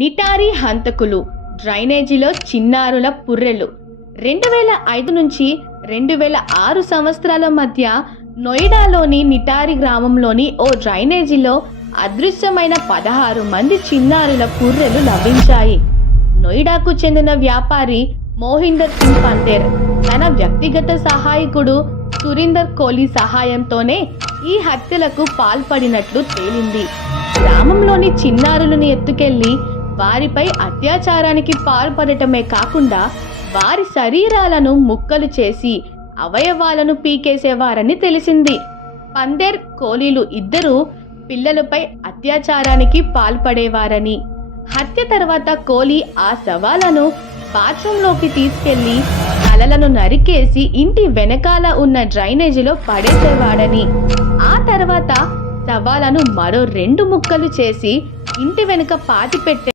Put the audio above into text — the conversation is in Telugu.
నిటారి హంతకులు డ్రైనేజీలో చిన్నారుల పుర్రెలు. రెండు వేల ఐదు నుంచి రెండు వేల ఆరు సంవత్సరాల మధ్య నోయిడాలోని నిటారి గ్రామంలోని ఓ డ్రైనేజీలో అదృశ్యమైన పదహారు మంది చిన్నారుల పుర్రెలు లభించాయి. నోయిడాకు చెందిన వ్యాపారి మోహిందర్ సింగ్ పందేర్ తన వ్యక్తిగత సహాయకుడు సురీందర్ కోహ్లీ సహాయంతోనే ఈ హత్యలకు పాల్పడినట్లు తేలింది. గ్రామంలోని చిన్నారులను ఎత్తుకెళ్ళి వారిపై అత్యాచారానికి పాల్పడటమే కాకుండా వారి శరీరాలను ముక్కలు చేసి అవయవాలను పీకేసేవారని తెలిసింది. పందేర్ కోలీలు ఇద్దరూ పిల్లలపై అత్యాచారానికి పాల్పడేవారని. హత్య తర్వాత కోహ్లీ ఆ శవాలను బాత్రూంలోకి తీసుకెళ్ళి తలలను నరికేసి ఇంటి వెనకాల ఉన్న డ్రైనేజీలో పడేసేవాడని. ఆ తర్వాత శవాలను మరో రెండు ముక్కలు చేసి ఇంటి వెనుక పాతి పెట్టే